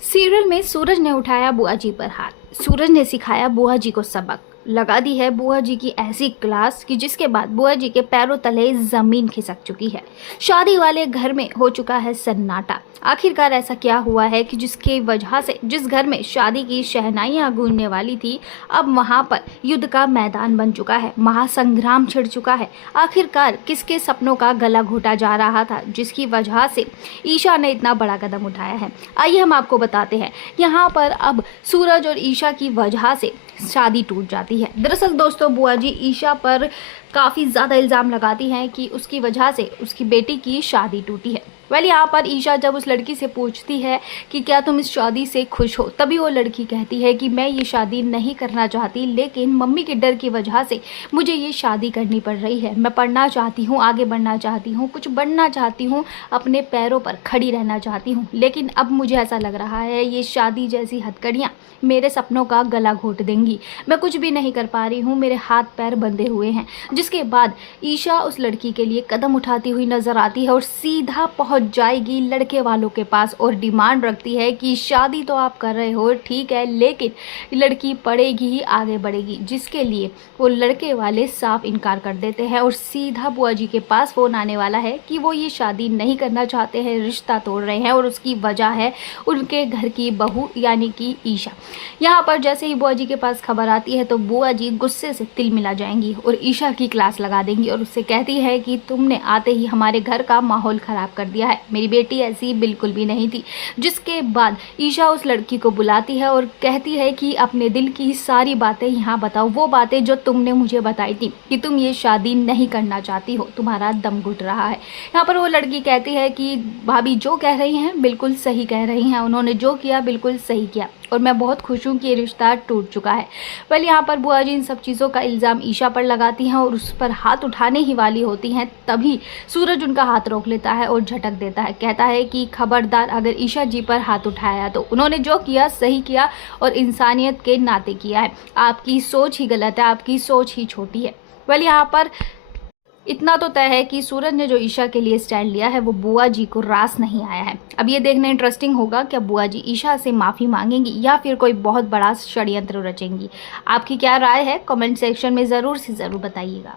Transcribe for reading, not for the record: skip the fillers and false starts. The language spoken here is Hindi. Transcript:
सीरियल में सूरज ने उठाया बुआ जी पर हाथ। सूरज ने सिखाया बुआ जी को सबक। लगा दी है बुआ जी की ऐसी क्लास कि जिसके बाद बुआ जी के पैरों तले जमीन खिसक चुकी है। शादी वाले घर में हो चुका है सन्नाटा। आखिरकार ऐसा क्या हुआ है कि जिसकी वजह से जिस घर में शादी की शहनाइयां गूंजने वाली थी, अब वहां पर युद्ध का मैदान बन चुका है, महासंग्राम छिड़ चुका है। आखिरकार किसके सपनों का गला घोटा जा रहा था, जिसकी वजह से ईशा ने इतना बड़ा कदम उठाया है। आइए हम आपको बताते हैं। यहाँ पर अब सूरज और ईशा की वजह से शादी टूट जाती है। दरअसल दोस्तों, बुआ जी ईशा पर काफ़ी ज़्यादा इल्ज़ाम लगाती हैं कि उसकी वजह से उसकी बेटी की शादी टूटी है। यहाँ पर ईशा जब उस लड़की से पूछती है कि क्या तुम इस शादी से खुश हो, तभी वो लड़की कहती है कि मैं ये शादी नहीं करना चाहती, लेकिन मम्मी के डर की वजह से मुझे ये शादी करनी पड़ रही है। मैं पढ़ना चाहती हूँ, आगे बढ़ना चाहती हूँ, कुछ बनना चाहती हूँ, अपने पैरों पर खड़ी रहना चाहती हूँ, लेकिन अब मुझे ऐसा लग रहा है ये शादी जैसी हथकड़ियाँ मेरे सपनों का गला घोट देंगी। मैं कुछ भी नहीं कर पा रही हूँ, मेरे हाथ पैर बंधे हुए हैं। जिसके बाद ईशा उस लड़की के लिए कदम उठाती हुई नजर आती है और सीधा पहुंच जाएगी लड़के वालों के पास और डिमांड रखती है कि शादी तो आप कर रहे हो ठीक है, लेकिन लड़की पढ़ेगी ही, आगे बढ़ेगी। जिसके लिए वो लड़के वाले साफ इनकार कर देते हैं और सीधा बुआ जी के पास फोन आने वाला है कि वो ये शादी नहीं करना चाहते हैं, रिश्ता तोड़ रहे हैं और उसकी वजह है उनके घर की बहू यानी कि ईशा। यहाँ पर जैसे ही बुआ जी के पास खबर आती है तो बुआ जी गुस्से से तिल मिला जाएंगी और ईशा की क्लास लगा देंगी और उससे कहती है कि तुमने आते ही हमारे घर का माहौल खराब कर दिया है, मेरी बेटी ऐसी बिल्कुल भी नहीं थी। जिसके बाद ईशा उस लड़की को बुलाती है और कहती है कि अपने दिल की सारी बातें यहाँ बताओ, वो बातें जो तुमने मुझे बताई थी कि तुम ये शादी नहीं करना चाहती हो, तुम्हारा दम घुट रहा है। यहाँ पर वो लड़की कहती है कि भाभी जो कह रही हैं बिल्कुल सही कह रही हैं, उन्होंने जो किया बिल्कुल सही किया और मैं बहुत खुश हूँ कि ये रिश्ता टूट चुका है। यहाँ पर बुआ जी इन सब चीज़ों का इल्ज़ाम ईशा पर लगाती हैं और उस पर हाथ उठाने ही वाली होती हैं, तभी सूरज उनका हाथ रोक लेता है और झटक देता है। कहता है कि खबरदार, अगर ईशा जी पर हाथ उठाया तो उन्होंने जो किया सही किया और इंसानियत के नाते किया है। आपकी सोच ही गलत है, आपकी सोच ही छोटी है। यहाँ पर इतना तो तय है कि सूरज ने जो ईशा के लिए स्टैंड लिया है वो बुआ जी को रास नहीं आया है। अब ये देखना इंटरेस्टिंग होगा क्या बुआ जी ईशा से माफ़ी मांगेंगी या फिर कोई बहुत बड़ा षड्यंत्र रचेंगी। आपकी क्या राय है, कमेंट सेक्शन में ज़रूर से ज़रूर बताइएगा।